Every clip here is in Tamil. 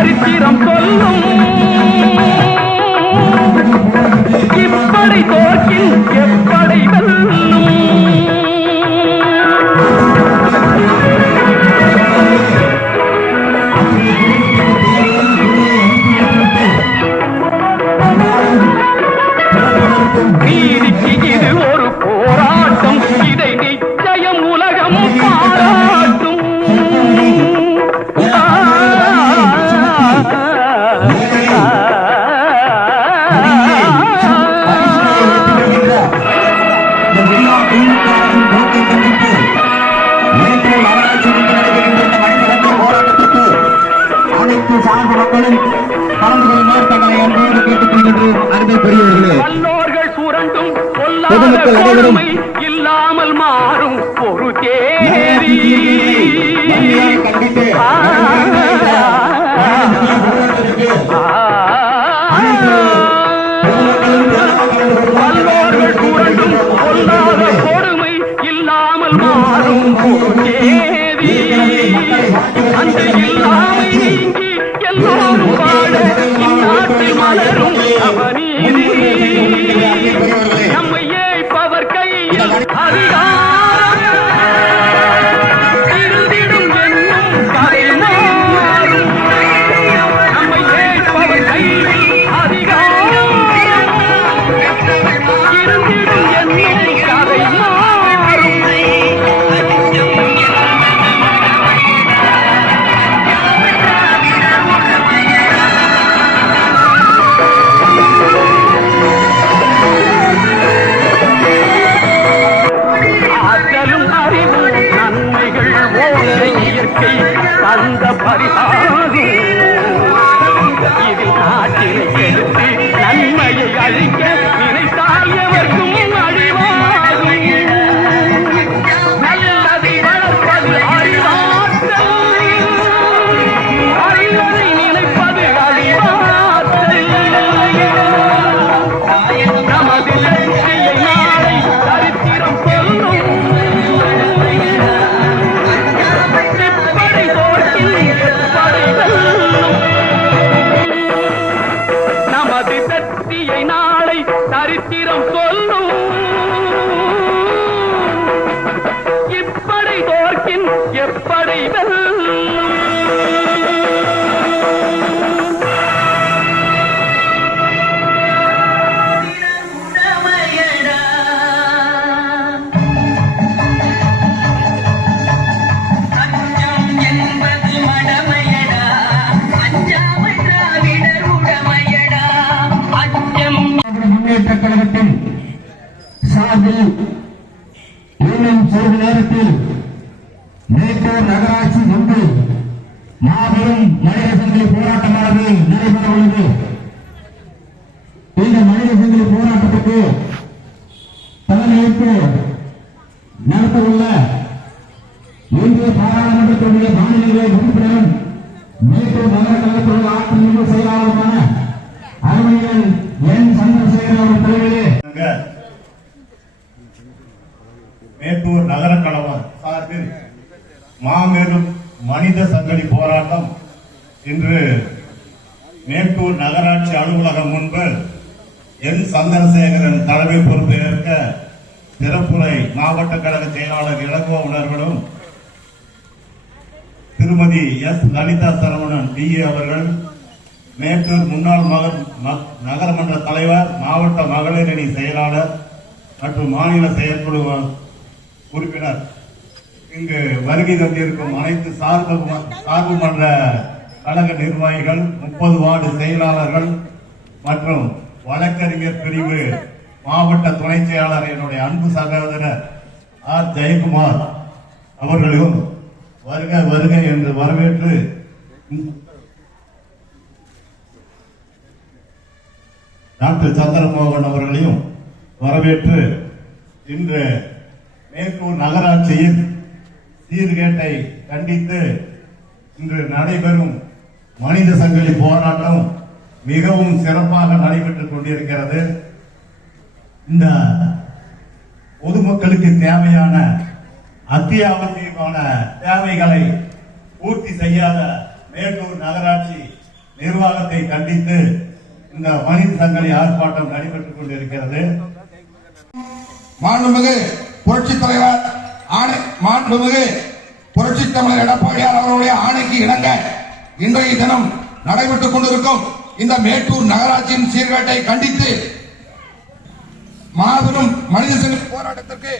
சரித்திரம் சொல்லும் இப்படை தோற்கின் எப்படை வெல்லும். அனைத்து சார்பு மக்களும் கலந்து கொள்ளுமாறு தங்களை அன்போடு கேட்டுக்கொள்கின்ற அருமை பெரியவர்களே. பொதுமக்கள் அனைவரும் இல்லாமல் மாறும் ஒரு தேதி நகராட்சி ஒன்று மாபெரும் மனித சங்கிலி போராட்டமானது நடைபெற உள்ளது இந்த மனித சங்கிலி போராட்டத்துக்கு தலைமையேற்று நடத்த உள்ள இந்திய பாராளுமன்றத்துடைய மாநிலங்களை உறுப்பினரும் மேட்டூர் நகர கழகத்துடைய ஆட்சி செயலாளருமான அருமையன் என் சந்திரசேகர் அவர் தலைமையிலே மேட்டூர் நகர கழகம் சார்பில் மாபெரும் மனித சங்கிலி போராட்டம் இன்று மேட்டூர் நகராட்சி அலுவலகம் முன்பு என் சந்திரசேகரன் தலைமை பொறுப்பேற்க திருப்புரை மாவட்ட கழக செயலாளர் இளங்கோ உணர்களும் திருமதி எஸ். லலிதா சரவணன் டிஏ அவர்கள் மேட்டூர் முன்னாள் மக- நகரமன்ற தலைவர் மாவட்ட மகளிர் அணி செயலாளர் மற்றும் மாநில செயற்குழு உறுப்பினர். இங்கு வருகை தந்திருக்கும் அனைத்து சார்பு ம- சார்பு மன்ற கழக நிர்வாகிகள் முப்பது வார்டு செயலாளர்கள் மற்றும் வழக்கறிஞர் பிரிவு மாவட்ட துணை செயலாளர் என்னுடைய அன்பு சகோதரர் ஆர். ஜெயக்குமார் அவர்களும் வருக வருக என்று வரவேற்று டாக்டர் சந்திரமோகன் அவர்களையும் வரவேற்று இன்று மேற்கூர் நகராட்சியின் சீர்கேட்டை கண்டித்து இன்று நடைபெறும் மனித சங்கிலி போராட்டம் மிகவும் சிறப்பாக நடைபெற்றுக் கொண்டிருக்கிறது. இந்த பொதுமக்களுக்கு தேவையான அத்தியாவசியமான தேவைகளை பூர்த்தி செய்யாத மேட்டூர் நகராட்சி நிர்வாகத்தை கண்டித்து இந்த மனித சங்கிலி ஆர்ப்பாட்டம் நடைபெற்றுக் கொண்டிருக்கிறது. மாண்புமிகு புரட்சி தலைவர் ஆணை மாண்புமிகு புரட்சி தமிழர் எடப்பாடியார் அவர்களுடைய ஆணைக்கு இணங்க இன்றைய தினம் நடைபெற்றுக் கொண்டிருக்கும் இந்த மேட்டூர் நகராட்சியின் சீர்கேட்டை கண்டித்து மாபெரும் மனித சங்கிலி போராட்டத்திற்கு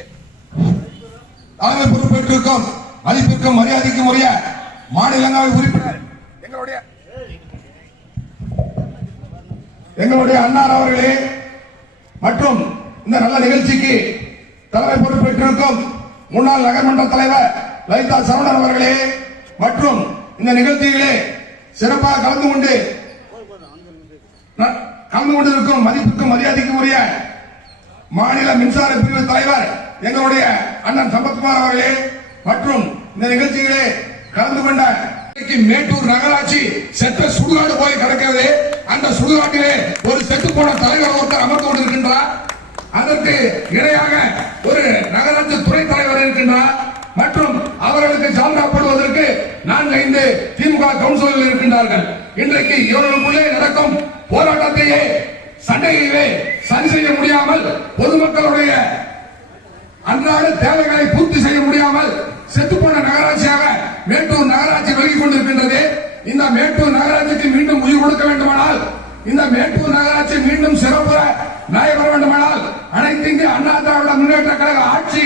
தலைமை பொறுப்பேற்றிருக்கும் மதிப்பிற்கும் மரியாதைக்கும் உரிய மாநிலங்களவை உறுப்பினர் எங்களுடைய எங்களுடைய அன்னார் அவர்களே மற்றும் இந்த நல்ல நிகழ்ச்சிக்கு தலைமை பொறுப்பேற்றிருக்கும் முன்னாள் நகர்மன்ற தலைவர் லலிதா சரவணன் அவர்களே மற்றும் இந்த நிகழ்ச்சியிலே சிறப்பாக கலந்து கொண்டு கலந்து கொண்டிருக்கும் மதிப்புக்கும் மரியாதைக்கும் உரிய மாநில மின்சார பிரிவு தலைவர் எங்களுடைய அண்ணன் சம்பத்குமார் அவர்களே மற்றும் இந்த நிகழ்ச்சியிலே கலந்து கொண்ட மேட்டூர் நகராட்சி செத்த சுடுகாடு போய் கிடக்கிறது. அந்த சுடுகாட்டிலே ஒரு செத்து போன தலைவர் ஒருத்தர் அமர்ந்து கொண்டிருக்கின்றார். அதற்கு இணையாக ஒரு நகராட்சி துறை தலைவர் இருக்கின்றார். மற்றும் அவர்களுக்கு சான்றாப்படுவதற்கு நான்கு ஐந்து திமுக கவுன்சிலர்கள் இருக்கின்றார்கள். இன்றைக்கு இவர்களுக்குள்ளே நடக்கும் போராட்டத்தையே சண்டையிலே சரி செய்ய முடியாமல் பொதுமக்களுடைய அன்றாட தேவைகளை பூர்த்தி செய்ய முடியாமல் செத்துப்போன நகராட்சியாக மேட்டூர் நகராட்சி விலகிக் கொண்டிருக்கின்றது. இந்த மேட்டூர் நகராட்சிக்கு மீண்டும் உயிர் கொடுக்க வேண்டுமானால் இந்த மேட்டூர் நகராட்சி மீண்டும் சிறப்புற நடைபெற வேண்டுமானால் அனைத்து இந்திய அண்ணா திராவிட முன்னேற்ற கழக ஆட்சி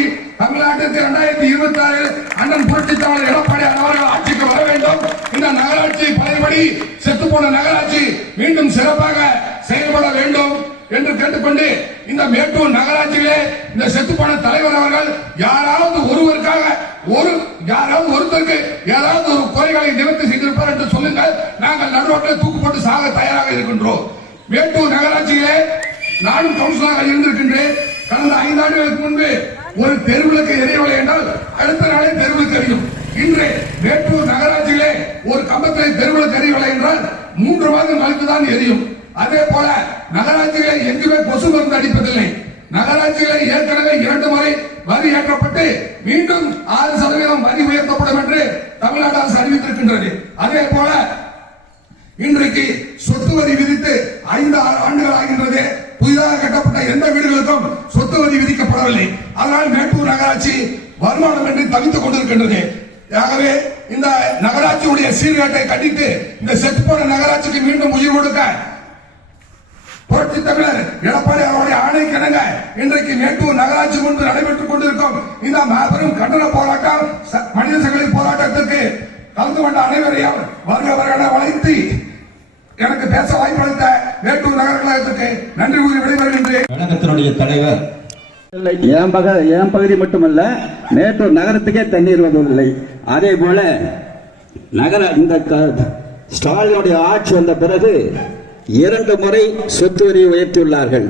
இரண்டாயிரத்தி இருபத்தி ஆறில் அண்ணன் புரட்சி தலைவர் எடப்பாடி அவர்கள் ஆட்சிக்கு வர வேண்டும். இந்த நகராட்சி பழையபடி செத்துப்போன நகராட்சி மீண்டும் சிறப்பாக செயல்பட வேண்டும் என்று கேட்டுக்கொண்டு இந்த மேட்டூர் நகராட்சியிலே இந்த செத்துப்போன தலைவர் அவர்கள் யாராவது ஒருவருக்காக ஒரு யாராவது ஒருத்தருக்கு ஏதாவது ஒரு குறைகளை நிவர்த்தி செய்திருப்பார் என்று சொல்லுங்கள். நாங்கள் நடுரோட்டில் தூக்கு போட்டு சாக தயாராக இருக்கின்றோம். மேட்டூர் நகராட்சியிலே நானும் கவுன்சிலராக இருந்திருக்கின்றேன். கடந்த ஐந்து ஆண்டுகளுக்கு முன்பு ஒரு தெருவிளக்கு எரியவில்லை என்றால் அடுத்த நாளே தெருவிளக்கு எரியும். இன்று மேட்டூர் நகராட்சியிலே ஒரு கம்பத்திலே தெருவிளக்கு எரியவில்லை என்றால் மூன்று மாதம் கழித்துதான் எரியும். அதே போல நகராட்சிகளை எங்குமே கொசு மருந்து அடிப்பதில்லை. நகராட்சிகளை ஏற்கனவே இரண்டு முறை வரி ஏற்றப்பட்டு மீண்டும் ஆறு சதவீதம் வரி உயர்த்தப்படும் என்று தமிழ்நாடு அரசு அறிவித்திருக்கின்றது. அதே போல இன்றைக்கு சொத்து வரி விதித்து ஐந்து ஆண்டுகள் ஆகின்றது. புதிதாக கட்டப்பட்ட எந்த வீடுகளுக்கும் சொத்து வரி விதிக்கப்படவில்லை. அதனால் மேட்டூர் நகராட்சி வருமானம் என்று தவித்துக் கொண்டிருக்கின்றது. ஆகவே இந்த நகராட்சியுடைய சீர்கேட்டை கட்டிட்டு இந்த செத்துப்போன நகராட்சிக்கு மீண்டும் உயிர் கொடுக்க புரட்சி தமிழர் எடப்பாடி அவருடைய ஆணை கிணங்க இன்றைக்கு மேட்டூர் நகராட்சி முன்பு நடைபெற்றுக் கொண்டிருக்கும் இந்த மாபெரும் கண்டன போராட்டம் மனித சங்கிலி போராட்டத்திற்கு கலந்து கொண்ட அனைவரையும் வருக வருக வளைத்து எனக்கு பேச வாய்ப்பளித்த மேட்டூர் நகர கழகத்திற்கு நன்றி கூறி விடைபெறுகின்றேன். கழகத்தினுடைய தலைவர். என் பக என் பகுதி மட்டுமல்ல மேட்டூர் நகரத்துக்கே தண்ணீர் வருவதில்லை அதே போல நகர இந்த ஸ்டாலினுடைய ஆட்சி வந்த பிறகு இரண்டு முறை சொத்து வரி உயர்த்தியுள்ளார்கள்.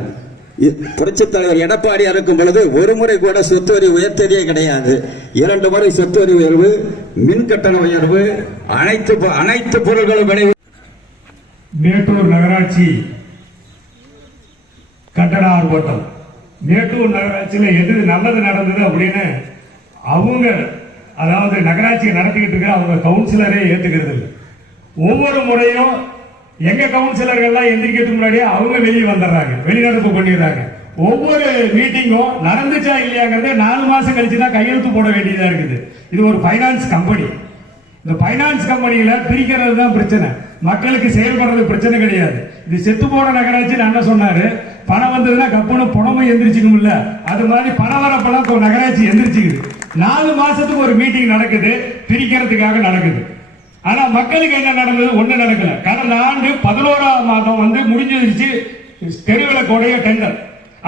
புரட்சித் தலைவர் எடப்பாடி இருக்கும் பொழுது ஒரு முறை கூட சொத்து வரி உயர்த்ததே கிடையாது. இரண்டு முறை சொத்து வரி உயர்வு மின் கட்டண உயர்வு அனைத்து அனைத்து பொருட்களும் விலை மேட்டூர் நகராட்சி கட்டட ஆர்ப்பாட்டம். மேட்டூர் நகராட்சியில் எது நல்லது நடந்தது அப்படின்னு அவங்க அதாவது நகராட்சியை நடத்திக்கிட்டு இருக்கிற அவங்க கவுன்சிலரே ஏத்துக்கிறது இல்லை. ஒவ்வொரு முறையும் எங்க கவுன்சிலர்கள்லாம் எந்திரிக்கிறதுக்கு முன்னாடியே அவங்க வெளியே வந்துடுறாங்க வெளிநடப்பு பண்ணிடுறாங்க. ஒவ்வொரு மீட்டிங்கும் நடந்துச்சா இல்லையாங்கிறத நாலு மாசம் கழிச்சு தான் கையெழுத்து போட வேண்டியதா இருக்குது. இது ஒரு ஃபைனான்ஸ் கம்பெனி இந்த பைனான்ஸ் கம்பெனியில பிரிக்கிறது தான் பிரச்சனை. மக்களுக்கு செயல்படுறது பிரச்சனை கிடையாது. இது செத்து போன நகராட்சி அண்ணன் சொன்னாரு. பணம் வந்ததுன்னா கப்புனு பணமும் இல்ல அது மாதிரி பணம் வரப்பெல்லாம் இப்போ நகராட்சி எந்திரிச்சுக்குது. நாலு மாசத்துக்கு ஒரு மீட்டிங் நடக்குது. பிரிக்கிறதுக்காக நடக்குது. ஆனா மக்களுக்கு என்ன நடந்தது? ஒண்ணு நடக்கல. கடந்த ஆண்டு பதினோராம் மாதம் வந்து முடிஞ்சிருச்சு தெருவிளக்கோடைய டெண்டர்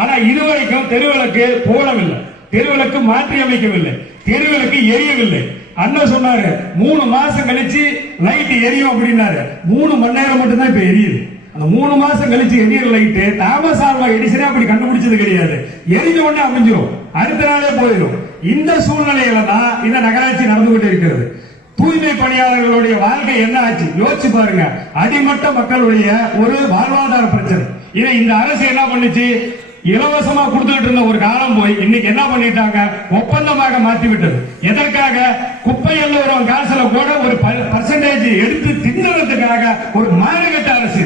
ஆனா இதுவரைக்கும் தெருவிளக்கு போடவில்லை. தெருவிளக்கு மாற்றி அமைக்கவில்லை தெருவிளக்கு எரியவில்லை. அண்ணன் சொன்னாரு மூணு மாசம் கழிச்சு லைட் எரியும் அப்படின்னாரு. மூணு மணி நேரம் மட்டும்தான் இப்ப எரியுது. அந்த மூணு மாசம் கழிச்சு எரியிற லைட்டு தாமஸ் ஆல்வா எடிசனே அப்படி கண்டுபிடிச்சது கிடையாது. எரிஞ்ச உடனே அமைஞ்சிரும். அடுத்த நாளே போயிடும். இந்த சூழ்நிலையில தான் இந்த நகராட்சி நடந்து கொண்டு இருக்கிறது. தூய்மை பணியாளர்களுடைய வாழ்க்கை என்ன ஆச்சு? யோசிச்சு பாருங்க. அடிமட்ட மக்களுடைய ஒரு வாழ்வாதார பிரச்சனை. இதை இந்த அரசு என்ன பண்ணுச்சு? இலவசமா கொடுத்துட்டு இருந்த ஒரு காலம் போய் இன்னைக்கு என்ன பண்ணிட்டாங்க? ஒப்பந்தமாக மாத்தி விட்டது எதற்காக? குப்பை எல்லோரும் காசுல கூட ஒரு பர்சன்டேஜ் எடுத்து திங்கிறதுக்காக ஒரு மாறுகட்ட அரசு.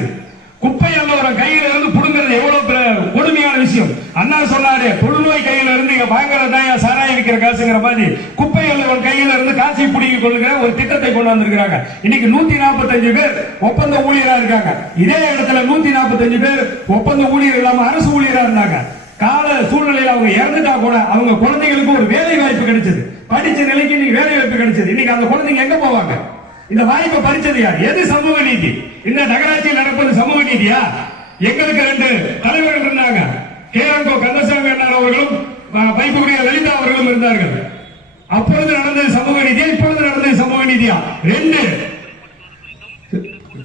குப்பை எல்லோரும் கையில இருந்து புடுங்கிறது எவ்வளவு பெரிய கொடுமையான விஷயம். அண்ணா சொன்னாரு தொழுநோய் கையில இருந்து இங்க வாங்குறது தான் சாராயம் விற்கிற காசுங்கிற மாதிரி குப்பை எல்லாம் கையில இருந்து காசை பிடிங்கி கொள்ளுகிற ஒரு திட்டத்தை கொண்டு வந்திருக்கிறாங்க. இன்னைக்கு நூத்தி நாற்பத்தஞ்சு பேர் ஒப்பந்த ஊழியரா இருக்காங்க. இதே இடத்துல நூத்தி நாற்பத்தஞ்சு பேர் ஒப்பந்த ஊழியர் இல்லாம அரசு ஊழியரா இருந்தாங்க. கால சூழ்நிலையில அவங்க இறந்துட்டா கூட அவங்க குழந்தைகளுக்கு ஒரு வேலை வாய்ப்பு கிடைச்சது. படிச்ச நிலைக்கு இன்னைக்கு வேலை வாய்ப்பு கிடைச்சது. இன்னைக்கு அந்த குழந்தைங்க எங்க போவாங்க? இந்த வாய்ப்பை பறிச்சது யார்? எது சமூக நீதி இந்த நகராட்சியில் நடப்பது சமூக நீதியா எங்களுக்கு ரெண்டு தலைவர்கள் இருந்தாங்க. கேரங்கோ கந்தசாமி அண்ணா அவர்களும் வைப்புக்குரிய லலிதா அவர்களும் இருந்தார்கள். அப்பொழுது நடந்தது சமூக நீதியா இப்பொழுது நடந்தது சமூக நீதியா ரெண்டு.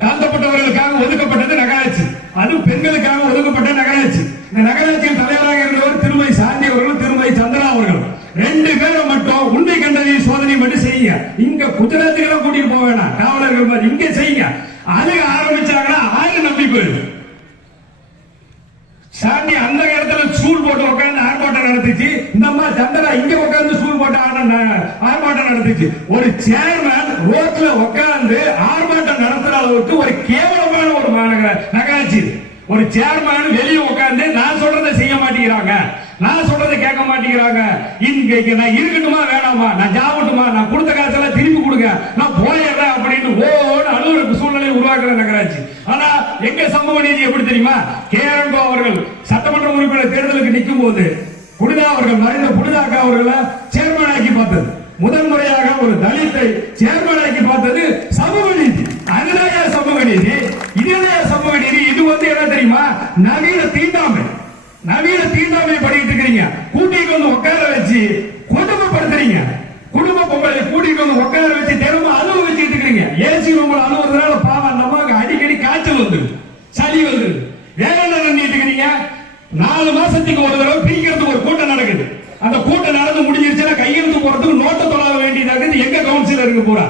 தாழ்த்தப்பட்டவர்களுக்காக ஒதுக்கப்பட்டது நகராட்சி. அது பெண்களுக்காக ஒதுக்கப்பட்ட நகராட்சி. இந்த நகராட்சியின் தலைவராக இருந்தவர் திருமதி சாந்தி அவர்களும் திருமதி சந்திரா அவர்களும். ரெண்டு பேரும் மட்டும் உண்மை கண்டறிய சோதனை மட்டும் செய்யுங்க. இங்க குஜராத்துக்கு கூட்டிட்டு போக வேணாம். காவலர்கள் மாதிரி இங்க செய்யுங்க. அழுக ஆரம்பிச்சாங்கன்னா ஆறு நம்பி போயிடுது. சாமி அந்த இடத்துல ஸ்கூல் போட்டு உட்கார்ந்து ஆர்ப்பாட்டம் நடத்துச்சு. இந்த மாதிரி சந்திரா இங்க உட்காந்து ஸ்கூல் போட்டு ஆர்ப்பாட்டம் நடத்துச்சு. ஒரு சேர்மேன் ரோட்ல உட்கார்ந்து ஆர்ப்பாட்டம் நடத்துற அளவுக்கு ஒரு கேவலமான ஒரு மாநகர நகராட்சி ஒரு சேர்மேன் வெளியே உட்கார்ந்து நான் சொல்றதை செய்ய மாட்டேங்கிறாங்க. நான் சொல்றதை கேட்க மாட்டேங்கிறாங்க. இங்க நான் இருக்கட்டுமா வேணாமா? நான் ஜாவட்டுமா நான் கொடுத்த காசெல்லாம் திருப்பி கொடுங்க. நான் போய் சூழ்நிலை நகராட்சி. ஆனா எங்க சமூக நீதி எப்படி தெரியுமா? கேரங்கோ அவர்கள் சட்டமன்ற உறுப்பினர் தேர்தலுக்கு நிற்கும் போது புனிதா அவர்கள் மறைந்த புனிதாக்கா அவர்களை சேர்மன் ஆக்கி பார்த்தது. முதல் முறையாக ஒரு தலித்தை சேர்மன் ஆக்கி பார்த்தது சமூக நீதி. அதுதான் சமூக நீதி. இதுதான் சமூக நீதி. இது வந்து என்ன தெரியுமா? நவீன தீண்டாமை. நவீன தீண்டாமை படிக்கிட்டு இருக்கிறீங்க. கூட்டிட்டு வந்து உட்கார வச்சு கொடுமைப்படுத்துறீங்க. குடும்ப பொங்கலை கூட்டிட்டு வந்து உட்கார வச்சு தினமும் அழுவ வச்சுட்டு இருக்கிறீங்க. ஏசி உங்களை அழுவுறதுனால பாவம் அந்த அடிக்கடி காய்ச்சல் வந்துடும் சளி வந்துடும் வேற என்ன பண்ணிட்டு இருக்கிறீங்க நாலு மாசத்துக்கு ஒரு தடவை பிரிக்கிறதுக்கு ஒரு கூட்டம் நடக்குது. அந்த கூட்டம் நடந்து முடிஞ்சிருச்சுன்னா கையெழுத்து போறதுக்கு நோட்டை தொழ வேண்டியதாக எங்க கவுன்சிலருக்கு போறா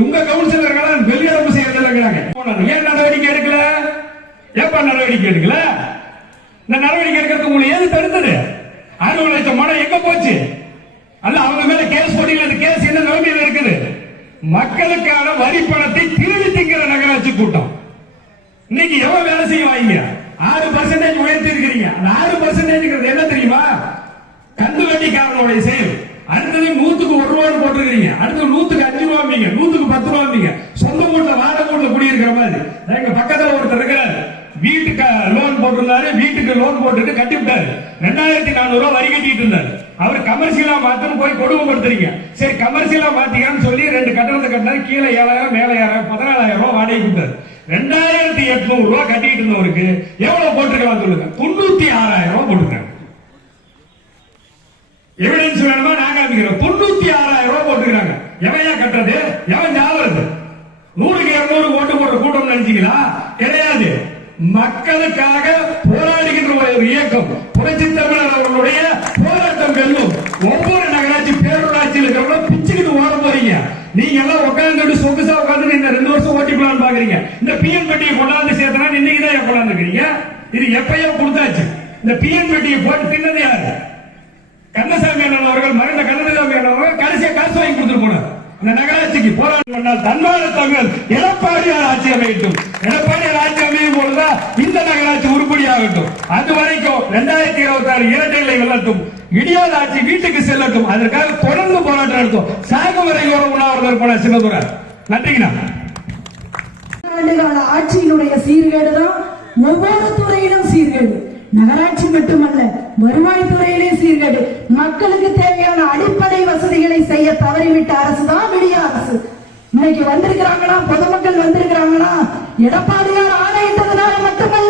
உங்க கவுன்சிலர்கள் வெளியுறவு செய்யறதுல இருக்கிறாங்க ஏன் நடவடிக்கை எடுக்கல? ஏப்பா நடவடிக்கை எடுக்கல? இந்த நடவடிக்கை எடுக்கிறதுக்கு உங்களுக்கு ஏது தடுத்தது அறுபது லட்சம் மனம் எங்க போச்சு? அல்ல அவங்க மேல கேஸ் போட்டீங்க அந்த கேஸ் என்ன நிலைமையில இருக்குது? மக்களுக்கான வரி பணத்தை திருடி திங்கிற நகராட்சி கூட்டம். இன்னைக்கு எவ்வளவு வேலை செய்ய வாங்க ஆறு பர்சன்டேஜ் உயர்த்தி இருக்கிறீங்க. அந்த ஆறு பர்சன்டேஜ் என்ன தெரியுமா? கந்து வட்டிக்காரனுடைய செயல். அடுத்தது நூத்துக்கு ஒரு ரூபான்னு போட்டுருக்கீங்க அடுத்து நூத்துக்கு அஞ்சு ரூபாம்பீங்க நூத்துக்கு பத்து ரூபாம்பீங்க சொந்த வீட்டுல வாடகை வீட்டுல குடியிருக்கிற மாதிரி. எங்க பக்கத்துல ஒருத்தர் இருக்கிறாரு. வீட்டுக்கு லோன் போட்டிருந்தாரு. வீட்டுக்கு லோன் போட்டுட்டு கட்டிவிட்டாரு. ரெண்டாயிரத்தி நானூறு ரூபாய் வரி கட்டிட்டு இருந்தாரு. அவர் கமர்ஷியலா மாத்தணும் போய் கொடுமைப்படுத்துறீங்க. சரி கமர்ஷியலா மாத்தீங்கன்னு சொல்லி ரெண்டு கட்டணத்தை கட்டினாரு. கீழே ஏழாயிரம் மேல ஏழாயிரம் பதினாலாயிரம் ரூபாய் வாடகை கொடுத்தாரு. ரெண்டாயிரத்தி எட்நூறு ரூபாய் கட்டிட்டு இருந்தவருக்கு எவ்வளவு போட்டிருக்கலாம் சொல்லுங்க? தொண்ணூத்தி ஆறாயிரம் ரூபாய் போட்டிருக்காங்க. எவிடன்ஸ் வேணுமா? நாங்க அமைக்கிறோம் தொண்ணூத்தி ஆறாயிரம் ரூபாய் போட்டுக்கிறாங்க எவையா கட்டுறது? எவன் ஞாபகம் நூறுக்கு இருநூறு ஓட்டு போடுற கூட்டம் நினைச்சீங்களா? கிடையாது. மக்களுக்காக போராடுகின்ற ஒரு இயக்கம். புரட்சி தமிழர் அவர்களுடைய போராட்டம் வெல்லும். ஒவ்வொரு நகராட்சி பேரூராட்சியில் இருக்கிறவங்க பிச்சுக்கிட்டு ஓட போறீங்க. நீங்க எல்லாம் உட்காந்துட்டு சொகுசா உட்காந்து இந்த ரெண்டு வருஷம் ஓட்டிக்கலாம்னு பாக்குறீங்க. இந்த பிஎன் பெட்டியை கொண்டாந்து சேர்த்தனா இன்னைக்கு தான் கொண்டாந்து இருக்கிறீங்க இது எப்பயோ கொடுத்தாச்சு. இந்த பிஎன் பெட்டியை போட்டு தின்னது யாரு? கந்தசாமி அண்ணன் அவர்கள் மறைந்த கந்தசாமி அண்ணன் அவர்கள் கடைசியா காசு வாங்கி கொடுத்துட்டு போனார். இந்த நகராட்சிக்கு போராட்டம் பண்ணால் தன்மான தமிழ் எடப்பாடியார் ஆட்சி அமையட்டும் எடப்பாடியார் ஆட்சி அமையும் பொழுதுதான் இந்த நகராட்சி உருப்படியாகட்டும் அது வரைக்கும் ரெண்டாயிரத்தி இருபத்தி ஆறு இரட்டைகளை வெல்லட்டும். இடியாத ஆட்சி வீட்டுக்கு செல்லட்டும். அதற்காக தொடர்ந்து போராட்டம் நடத்தும். சாகும் வரை ஒரு உண்ணாவிரதம் போன சின்னதுரை நன்றிங்கண்ணா. ஆண்டுகால ஆட்சியினுடைய சீர்கேடுதான் ஒவ்வொரு துறையிலும் சீர்கேடு. நகராட்சி மட்டுமல்ல வருவாய் துறையிலே சீர்கேடு. மக்களுக்கு தேவையான அடிப்படை வசதிகளை செய்ய தவறிவிட்ட அரசு தான் விடிய அரசு. இன்னைக்கு வந்திருக்கிறாங்களா? பொதுமக்கள் வந்திருக்கிறாங்களா? எடப்பாடியார் ஆணையிட்டதுனால மட்டுமல்ல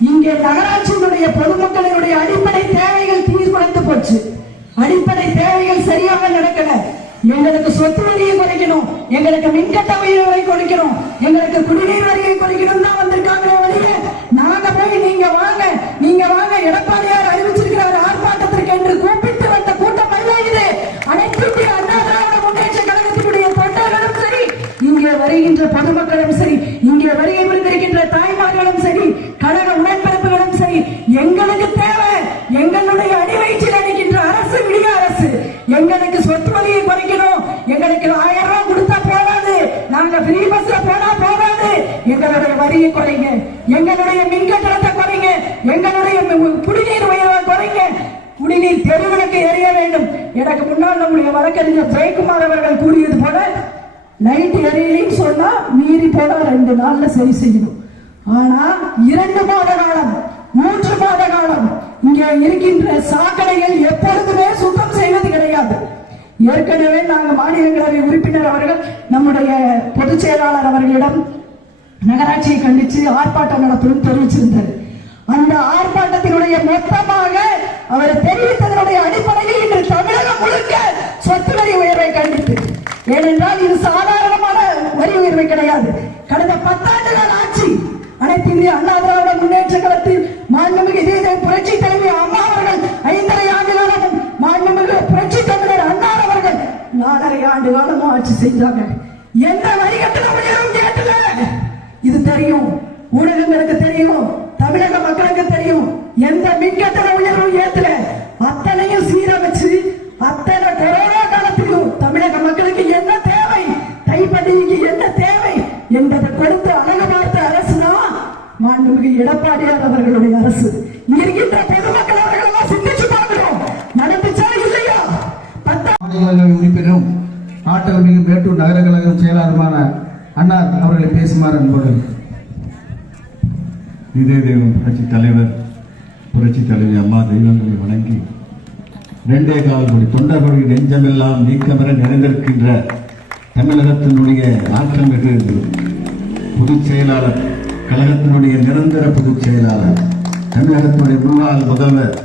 இங்கே நகராட்சியினுடைய பொதுமக்களினுடைய அடிப்படை தேவைகள் தீர்மானித்து போச்சு. அடிப்படை தேவைகள் சரியாக நடக்கல. எங்களுக்கு சொத்து வரியை குறைக்கணும். எங்களுக்கு மின்கட்ட வரியை குறைக்கணும் எங்களுக்கு குடிநீர் வரியை குறைக்கணும் தான் வந்திருக்காங்க வழியில நாங்க போய் நீங்க வாழ நாள்ல சரி செய்யணும். ஆனா இரண்டு மாத காலம் மூன்று மாத காலம் இங்க இருக்கின்ற சாக்கடைகள் எப்பொழுதுமே சுத்தம் செய்வது கிடையாது. ஏற்கனவே நாங்க மாநிலங்களவை உறுப்பினர் அவர்கள் நம்முடைய பொதுச் செயலாளர் அவர்களிடம் நகராட்சியை கண்டிச்சு ஆர்ப்பாட்டம் நடத்தணும் தெரிவிச்சிருந்தார் அந்த ஆர்ப்பாட்டத்தினுடைய மொத்தமாக அவர் தெரிவித்ததனுடைய அடிப்படையில் இன்று தமிழகம் முழுக்க சொத்து வரி உயர்வை கண்டித்து. ஏனென்றால் இது சாதாரணமான வரி உயர்வை கிடையாது. கடந்த பத்தாண்டுகள் ஆட்சி அனைத்து இந்திய அண்ணா திராவிட முன்னேற்ற கழகத்தில் மாண்புமிகு இதே புரட்சி தலைவி அம்மா அவர்கள் ஐந்தரை ஆண்டு காலமும் மாண்புமிகு புரட்சி தமிழர் அண்ணா அவர்கள் நாலரை ஆண்டு காலமும் ஆட்சி செஞ்சாங்க எந்த வரிகட்டில கட்டண கேட்டல? இது தெரியும். ஊடகங்களுக்கு தெரியும். தமிழக மக்களுக்கு தெரியும். எந்த மின்கட்டண உயர்வும் ஏத்துல. அத்தனையும் சீரமைச்சு அத்தனை கொரோனா எடப்பாடியார் அவர்களுடைய அரசு. இருக்கின்ற பொதுமக்கள் அவர்களெல்லாம் சிந்திச்சு பார்க்கிறோம். நடந்துச்சா இல்லையா? பத்தா உறுப்பினரும் ஆற்றல் மிகு மேட்டூர் நகர கழகம் செயலாளருமான அன்னார் அவர்களை பேசுமாறு அன்போடு இதே தெய்வம் புரட்சி தலைவர் புரட்சி தலைவி அம்மா தெய்வங்களை வணங்கி ரெண்டே கால் கோடி தொண்டர்களுடைய நெஞ்சமெல்லாம் நீக்கமர நிறைந்திருக்கின்ற தமிழகத்தினுடைய ஆற்றல் மிகு பொதுச் செயலாளர் கழகத்தினுடைய நிரந்தர பொதுச் செயலாளர் தமிழகத்தினுடைய முன்னாள் முதல்வர்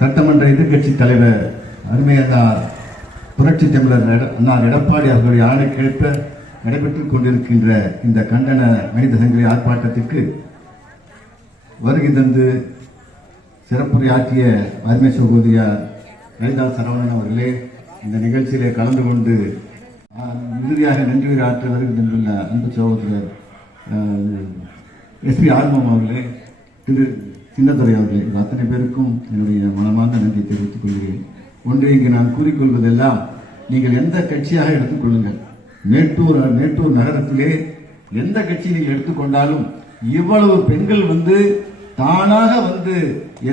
சட்டமன்ற எதிர்க்கட்சி தலைவர் அருமையன்னார் புரட்சி தமிழர் எட- எடப்பாடி அவர்களுடைய ஆணைக்கேற்ப நடைபெற்றுக் கொண்டிருக்கின்ற இந்த கண்டன மனித சங்கிலி ஆர்ப்பாட்டத்திற்கு வருகை தந்து சிறப்புரையாற்றிய அருமை சகோதரியார் லலிதா சரவணன் அவர்களே இந்த நிகழ்ச்சியிலே கலந்து கொண்டு ஆ, இறுதியாக நன்றி ஆற்ற வருகை தந்துள்ள அன்பு சகோதரர் எஸ்பி ஆர்மம் அவர்களே திரு சின்னத்துறை அவர்களே அத்தனை பேருக்கும் என்னுடைய மனமார்ந்த நன்றி தெரிவித்துக் கொள்கிறேன். ஒன்று இங்கு நான் கூறிக்கொள்வதெல்லாம் நீங்கள் எந்த கட்சியாக எடுத்துக்கொள்ளுங்கள் மேட்டூர் மேட்டூர் நகரத்திலே எந்த கட்சி நீங்கள் எடுத்துக்கொண்டாலும் இவ்வளவு பெண்கள் வந்து தானாக வந்து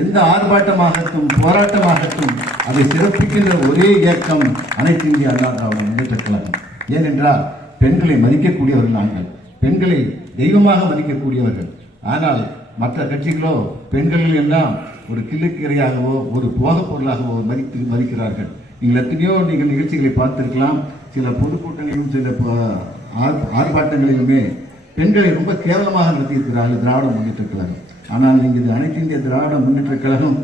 எந்த ஆர்ப்பாட்டமாகட்டும் போராட்டமாகட்டும் அதை சிறப்பிக்கின்ற ஒரே இயக்கம் அனைத்து இந்திய அண்ணா திராவிட முன்னேற்ற கழகம். ஏனென்றால் பெண்களை மதிக்கக்கூடியவர்கள் நாங்கள். பெண்களை தெய்வமாக மதிக்கக்கூடியவர்கள். ஆனால் மற்ற கட்சிகளோ பெண்கள் எல்லாம் ஒரு கிள்ளுக்கரையாகவோ ஒரு போகப் பொருளாகவோ மதித்து மதிக்கிறார்கள். நீங்கள் எத்தனையோ நீங்கள் நிகழ்ச்சிகளை பார்த்துருக்கலாம். சில பொதுக்கூட்டங்களிலும் சில ஆர்- ஆர்ப்பாட்டங்களிலுமே பெண்களை ரொம்ப கேவலமாக நடத்தியிருக்கிறார்கள் திராவிட முன்னேற்ற கழகம். ஆனால் நீங்கள் இது அனைத்து இந்திய திராவிட முன்னேற்ற கழகம்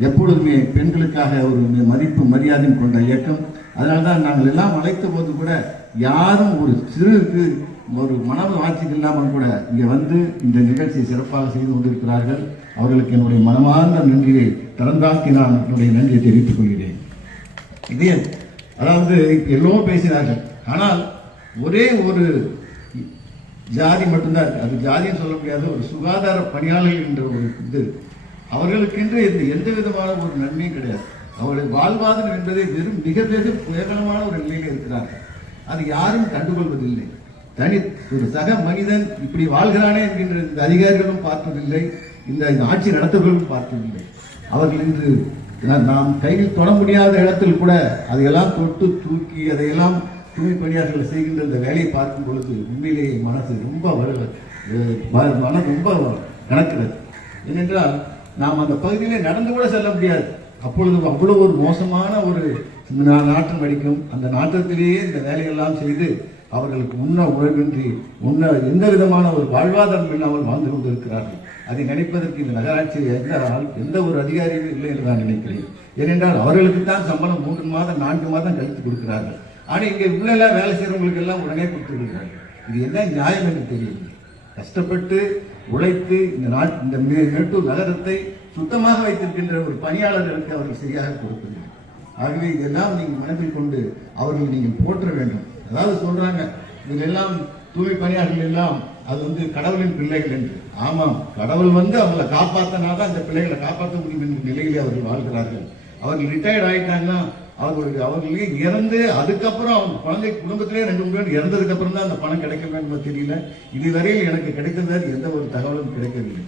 எப்பொழுதுமே பெண்களுக்காக ஒரு மதிப்பு மரியாதையும் கொண்ட இயக்கம். அதனால்தான் நாங்கள் எல்லாம் அழைத்த போது கூட யாரும் ஒரு சிறுக்கு ஒரு மனது ஆட்சி இல்லாமல் கூட இங்கே வந்து இந்த நிகழ்ச்சியை சிறப்பாக செய்து கொண்டிருக்கிறார்கள். அவர்களுக்கு என்னுடைய மனமார்ந்த நன்றியை திறந்தாக்கி நான் என்னுடைய நன்றியை தெரிவித்துக் கொள்கிறேன். இதே அதாவது எல்லோரும் பேசினார்கள். ஆனால் ஒரே ஒரு ஜாதி மட்டும்தான் அது ஜாதின்னு சொல்ல முடியாது. ஒரு சுகாதார பணியாளர்கள் என்ற ஒரு இது. அவர்களுக்கென்று இந்த எந்த விதமான ஒரு நன்மையும் கிடையாது. அவருடைய வாழ்வாதாரம் என்பதை வெறும் மிக மிக கேவலமான ஒரு நிலையில் இருக்கிறார்கள். அது யாரும் கண்டுகொள்வதில்லை. தனி ஒரு சக மனிதன் இப்படி வாழ்கிறானே என்கின்ற இந்த அதிகாரிகளும் பார்த்ததில்லை. இந்த இந்த ஆட்சி நடத்துபவர்களும் பார்த்ததில்லை. அவர்கள் இன்று நாம் கையில் தொட முடியாத இடத்தில் கூட அதையெல்லாம் தொட்டு தூக்கி அதையெல்லாம் தூய்மை பணியாளர்கள் செய்கின்ற இந்த வேலையை பார்க்கும் பொழுது உண்மையிலேயே மனசு ரொம்ப மனம் ரொம்ப கணக்கிறது ஏனென்றால் நாம் அந்த பகுதியிலே நடந்து கூட செல்ல முடியாது. அப்பொழுது அவ்வளோ ஒரு மோசமான ஒரு நாட்டம் நாற்றம் அடிக்கும். அந்த நாற்றத்திலேயே இந்த வேலையெல்லாம் செய்து அவர்களுக்கு உண்ண உழைவின்றி உண்ண எந்த விதமான ஒரு வாழ்வாதாரம் இல்லாமல் வாழ்ந்து கொண்டிருக்கிறார்கள். அதை நினைப்பதற்கு இந்த நகராட்சியில் எந்த எந்த ஒரு அதிகாரியும் இல்லை என்று நான் நினைக்கிறேன். ஏனென்றால் அவர்களுக்கு தான் சம்பளம் மூன்று மாதம் நான்கு மாதம் கழித்து கொடுக்கிறார்கள். ஆனால் இங்கே உள்ளெல்லாம் வேலை செய்கிறவங்களுக்கு எல்லாம் உடனே கொடுத்து விடுகிறார்கள் இது என்ன நியாயம் என்று தெரியவில்லை. கஷ்டப்பட்டு உழைத்து இந்த நாட் இந்த மேட்டூர் நகரத்தை சுத்தமாக வைத்திருக்கின்ற ஒரு பணியாளர்களுக்கு அவர்கள் சரியாக கொடுப்பதில்லை. ஆகவே இதெல்லாம் நீங்கள் மனதில் கொண்டு அவர்கள் நீங்கள் போற்ற வேண்டும். அதாவது சொல்றாங்க இதெல்லாம் தூய்மை பணியாளர்கள் எல்லாம் அது வந்து கடவுளின் பிள்ளைகள் என்று. ஆமாம் கடவுள் வந்து அவங்களை காப்பாத்தனாதான் அந்த பிள்ளைகளை காப்பாற்ற முடியும் என்ற நிலையிலே அவர்கள் வாழ்கிறார்கள். அவர்கள் ரிட்டையர்ட் ஆயிட்டாங்கன்னா அவர்களுக்கு அவர்களே இறந்து அதுக்கப்புறம் அவங்க குழந்தை குடும்பத்திலே ரெண்டு மூணு பேர் இறந்ததுக்கு அப்புறம் தான் அந்த பணம் கிடைக்க வேண்டும் தெரியல. இதுவரையில் எனக்கு கிடைத்தது எந்த ஒரு தகவலும் கிடைக்கவில்லை.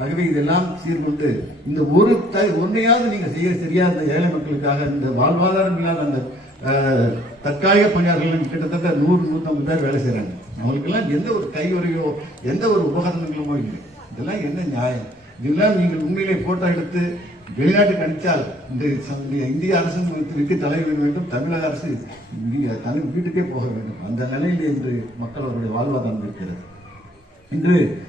ஆகவே இதெல்லாம் சீர்கொண்டு இந்த ஒரு த ஒன்றையாவது நீங்க செய்ய சரியா இந்த ஏழை மக்களுக்காக இந்த வாழ்வாதாரம் இல்லாத அந்த தற்காலிக பணியாளர்கள் கிட்டத்தட்ட நூறு நூற்றம்பது பேர் வேலை செய்கிறாங்க அவங்களுக்கெல்லாம் எந்த ஒரு கையுறையோ எந்த ஒரு உபகரணங்களுமோ இல்லை. இதெல்லாம் என்ன நியாயம்? இதெல்லாம் நீங்கள் உண்மையிலே போட்டோ எடுத்து வெளிநாட்டுக்கு அனுப்பிச்சால் இந்த ச- இந்த இந்திய அரசு தலைவர் வேண்டும். தமிழக அரசு நீங்கள் தனி வீட்டுக்கே போக வேண்டும். அந்த நிலையில் இன்று மக்கள் அவருடைய வாழ்வாதாரம் இருக்கிறது. இன்று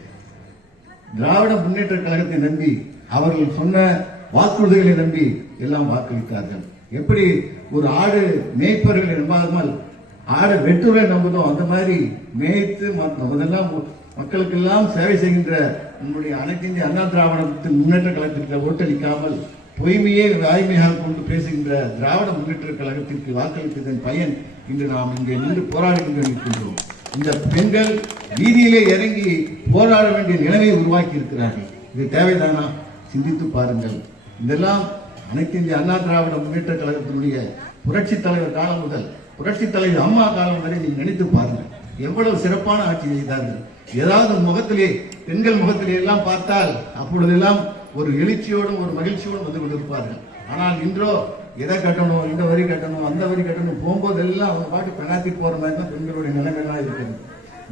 திராவிட முன்னேற்ற கழகத்தை நம்பி அவர்கள் சொன்ன வாக்குறுதிகளை நம்பி எல்லாம் வாக்களித்தார்கள். எப்படி ஒரு ஆடு மேய்ப்பவர்கள் நம்பாமல் ஆடு வெட்டுரை நம்புதோ அந்த மாதிரி மேய்த்து ம- அதெல்லாம் மக்களுக்கெல்லாம் சேவை செய்கின்ற நம்முடைய அனைத்து இந்திய அண்ணா திராவிடத்தின் முன்னேற்ற கழகத்திற்கு ஓட்டளிக்காமல் பொய்மையே வாய்மையாக கொண்டு பேசுகின்ற திராவிட முன்னேற்ற கழகத்திற்கு வாக்களித்ததன் பயன் இன்று நாம் இங்கே நின்று போராடி நிற்கின்றோம். இந்த பெண்கள் வீதியிலே இறங்கி போராட வேண்டிய நிலைமையை உருவாக்கி இருக்கிறார்கள் இது தேவைதானா? சிந்தித்து பாருங்கள். இதெல்லாம் அனைத்து இந்திய அண்ணா திராவிட முன்னேற்ற கழகத்தினுடைய புரட்சி தலைவர் காலம் முதல் புரட்சி தலைவர் அம்மா காலம் வரை நீங்கள் நினைத்து பாருங்கள். எவ்வளவு சிறப்பான ஆட்சி செய்தார்கள். ஏதாவது முகத்திலே பெண்கள் முகத்திலே எல்லாம் பார்த்தால் அப்பொழுதெல்லாம் ஒரு எழுச்சியோடும் ஒரு மகிழ்ச்சியோடும் வந்து கொண்டிருப்பார்கள். ஆனால் இன்றோ எதை கட்டணும் இந்த வரி கட்டணும் அந்த வரி கட்டணும் போகும்போதெல்லாம் அவங்க பாட்டு பெணாத்தி போற மாதிரி தான் பெண்களுடைய நிலைமைலாம் இருக்குது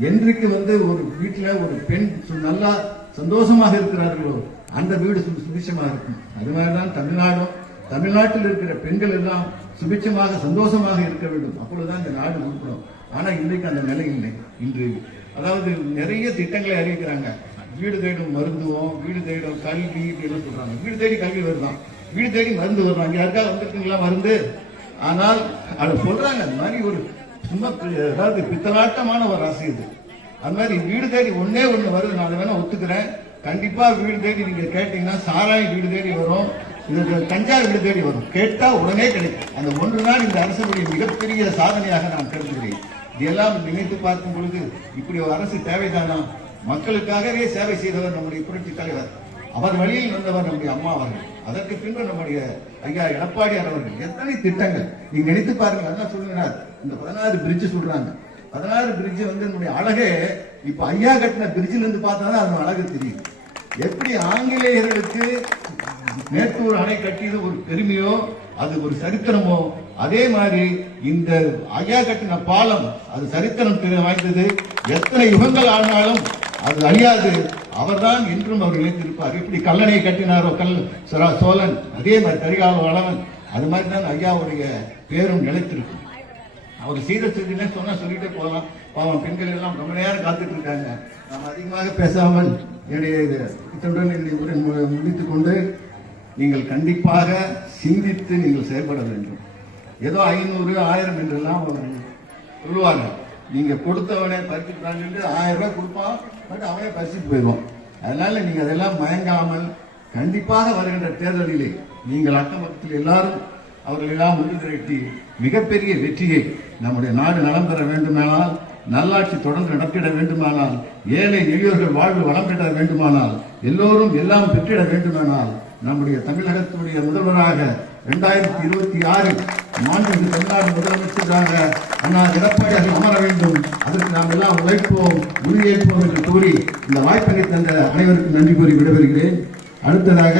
என்றைக்கு வந்து ஒரு வீட்டில் ஒரு பெண் நல்லா சந்தோஷமாக இருக்கிறார்களோ அந்த வீடு சு- சுபிட்சமாக இருக்கும். அது மாதிரிதான் தமிழ்நாடும் தமிழ்நாட்டில் இருக்கிற பெண்கள் எல்லாம் சுபிட்சமாக சந்தோஷமாக இருக்க வேண்டும். அப்பொழுதுதான் இந்த நாடு உருப்படும். ஆனா இன்றைக்கு அந்த நிலை இல்லை. இன்று அதாவது நிறைய திட்டங்களை அறிவிக்கிறாங்க. வீடு தேடும் மருந்துவம் வீடு தேடும் கல்வி இப்படின்னு சொல்றாங்க. வீடு தேடி கல்வி வருதான் வீடு தேடி மருந்து வருவாங்க யாருக்காவது வந்திருக்கீங்களா மருந்து? ஆனால் அதை சொல்றாங்க. அந்த மாதிரி ஒரு சும்மா அதாவது பித்தலாட்டமான ஒரு ராசி இது. அது மாதிரி வீடு தேடி ஒன்னே ஒன்று வருது. நான் அதை வேணா ஒத்துக்கிறேன். கண்டிப்பா வீடு தேடி நீங்க கேட்டீங்கன்னா சாராய வீடு தேடி வரும். இது தஞ்சாவூர் வீடு தேடி வரும். கேட்டா உடனே கிடைக்கும். அந்த ஒன்று நாள் இந்த அரசுடைய மிகப்பெரிய சாதனையாக நான் கருதுகிறேன். இதெல்லாம் நினைத்து பார்க்கும் பொழுது இப்படி ஒரு அரசு தேவைதானா? மக்களுக்காகவே சேவை செய்தவர் நம்முடைய புரட்சி தலைவர். அவர் வழியில் வந்தவர் நம்முடைய அம்மா அவர்கள். அதற்கு பின்பு நம்முடைய ஐயா எடப்பாடியார் அவர்கள். எத்தனை திட்டங்கள்? நீங்க நினைத்து பாருங்க அதான் சொல்லுகிறார். இந்த பதினாறு பிரிட்ஜ் சொல்றாங்க. பதினாறு பிரிட்ஜ் வந்து நம்முடைய அழகே இப்ப ஐயா கட்டின பிரிட்ஜில் இருந்து பார்த்தா தான் அது அழகு தெரியும். எப்படி ஆங்கிலேயர்களுக்கு மேட்டூர் அணை கட்டியது ஒரு பெருமையோ அது ஒரு சரித்திரமோ அதே மாதிரி இந்த ஐயா கட்டின பாலம் அது சரித்திரம் வாய்ந்தது. எத்தனை யுகங்கள் ஆனாலும் அது அழியாது. அவர்தான் என்றும் அவர் இணைந்திருப்பார் எப்படி கல்லணை கட்டினாரோ கல் சரா சோழன் அதே மாதிரி கரிகால வளவன் அது மாதிரி தான் ஐயாவுடைய பேரும் நிலைத்திருக்கும். அவர் செய்த செய்தினே சொன்னா சொல்லிட்டே போகலாம். பாவம் பெண்கள் எல்லாம் ரொம்ப நேரம் காத்துட்டு இருக்காங்க. நாம் அதிகமாக பேசாமல் என்னுடைய இது இத்துடன் என்னுடைய உரை முடித்துக் கொண்டு நீங்கள் கண்டிப்பாக சிந்தித்து நீங்கள் செயல்பட வேண்டும். ஏதோ ஐநூறு ஆயிரம் என்றெல்லாம் சொல்லுவார்கள் நீங்க கொடுத்தவனே பறிச்சுட்டான் என்று ஆயிரம் ரூபாய் கொடுப்பான் பட் அவனே பறிச்சுட்டு போயிடுவான். அதனால நீங்க அதெல்லாம் மயங்காமல் கண்டிப்பாக வருகின்ற தேர்தலிலே நீங்கள் அக்கம் பக்கத்தில் எல்லாரும் அவர்களெல்லாம் ஒன்று திரட்டி மிகப்பெரிய வெற்றியை நம்முடைய நாடு நலம் பெற வேண்டுமானால் நல்லாட்சி தொடர்ந்து நடத்திட வேண்டுமானால் ஏழை எளியோர்கள் வாழ்வு வளம் பெற வேண்டுமானால் எல்லோரும் எல்லாம் பெற்றிட வேண்டுமானால் நம்முடைய தமிழகத்துடைய முதல்வராக இரண்டாயிரத்தி இருபத்தி ஆறில் மாநில தமிழ்நாடு முதலமைச்சராக அண்ணா எடப்பாடி அமர வேண்டும். அதற்கு நாம் எல்லாம் உழைப்போம் உறுதியேற்போம் என்று கூறி இந்த வாய்ப்பினை தந்த அனைவருக்கும் நன்றி கூறி விடைபெறுகிறேன். அடுத்ததாக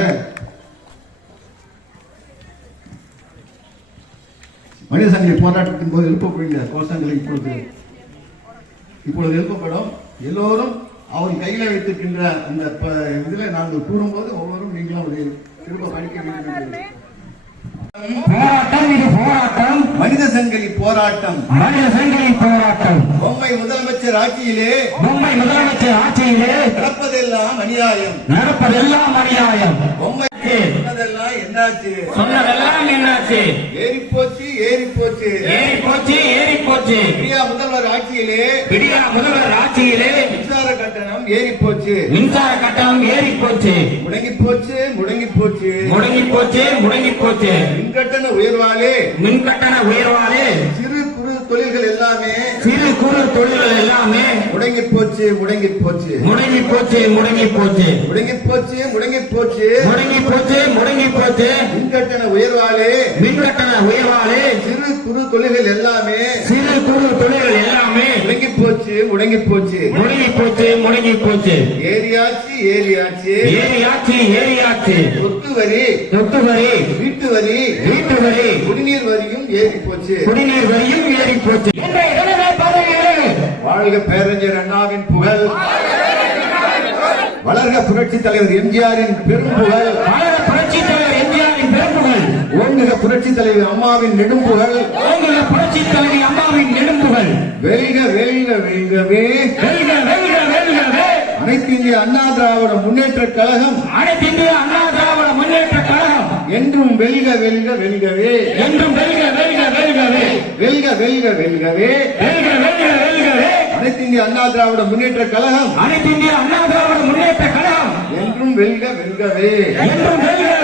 மனித சங்கிலி போராட்டத்தின் போது எழுப்பக்கூடிய கோஷங்களை இப்பொழுது இப்பொழுது எழுப்பப்படும் எல்லோரும் அவர் கையில வைத்திருக்கின்ற அந்த இதுல நாங்கள் கூறும்போது ஒவ்வொருவரும் நீங்களும் திரும்ப படிக்க வேண்டும் போராட்டம் இது போராட்டம். மனித சங்கிலி போராட்டம். மனித சங்கிலி போராட்டம். பொம்மை முதலமைச்சர் ஆட்சியிலே மும்பை முதலமைச்சர் ஆட்சியிலே நடப்பதெல்லாம் அநியாயம். நடப்பதெல்லாம் அநியாயம். பொம்மை சொன்னதெல்லாம் என்னாச்சு? சொன்னதெல்லாம் என்னாச்சு? ஏறி போச்சு ஏறி போச்சு ஏறி போச்சு ஏறி போச்சு இந்தியா முதல்வர் ஆட்சியிலே பிடியா முதல்வர் ஆட்சியிலே மின்சார கட்டணம் ஏறி போச்சு மின்சார கட்டணம் ஏறி போச்சு முடங்கி போச்சு முடங்கி போச்சு முடங்கி போச்சு முடங்கி போச்சு மின் கட்டண உயர்வாலே. மின் கட்டண உயர்வாலே. சிறு தொழில்கள் எல்லாமே சிறு குறு தொழில்கள் எல்லாமே முடங்கி போச்சு முடங்கி போச்சு. முடங்கி போச்சு முடங்கி போச்சு. முடங்கி போச்சு முடங்கி போச்சு. முடங்கி போச்சு முடங்கி போச்சு. மின்கட்டண உயர்வாலே மின்கட்டண உயர்வாலே சிறு குறு தொழில்கள் எல்லாமே சிறு குறு தொழில்கள் எல்லாமே முடங்கி போச்சு முடங்கி போச்சு. முடங்கி போச்சு முடங்கி போச்சு. ஏரியாச்சு ஏரியாச்சு. ஏரியாச்சு ஏரியாச்சு. சொத்து வரி. சொத்து வரி. வீட்டு வரி. வரியும் ஏறி போச்சு. குடிநீர் வரியும் ஏறி போச்சு. வாழ்க பேரறிஞர் அண்ணாவின் புகழ். வளர்க புரட்சி தலைவர் எம்ஜிஆரின் பெரும் புகழ். புரட்சி தலைவர் எம்ஜிஆரின் பிறப்புகள் ஓங்குக புரட்சி தலைவர் அம்மாவின் நெடும்புகழ் ஓங்குக புரட்சி தலைவி அம்மாவின் நெடும்புகள் வெல்க வெல்க வெல்கவே. வெல்க வெல்க வெல்கவே. அனைத்து இந்திய அண்ணா திராவிட முன்னேற்ற கழகம். அனைத்து இந்திய அண்ணா திராவிட என்றும் வெல்க வெல்க வெல்கவே. என்றும் வெல்க வெல்க வெல்கவே. வெல்க வெல்க வெல்கவே. வெல்க வெல்க வெல்கவே. அனைத்து இந்திய அண்ணா திராவிட முன்னேற்ற கழகம். அனைத்து இந்திய அண்ணா திராவிட முன்னேற்ற கழகம். என்றும் வெல்க வெல்கவே. என்றும் வெல்க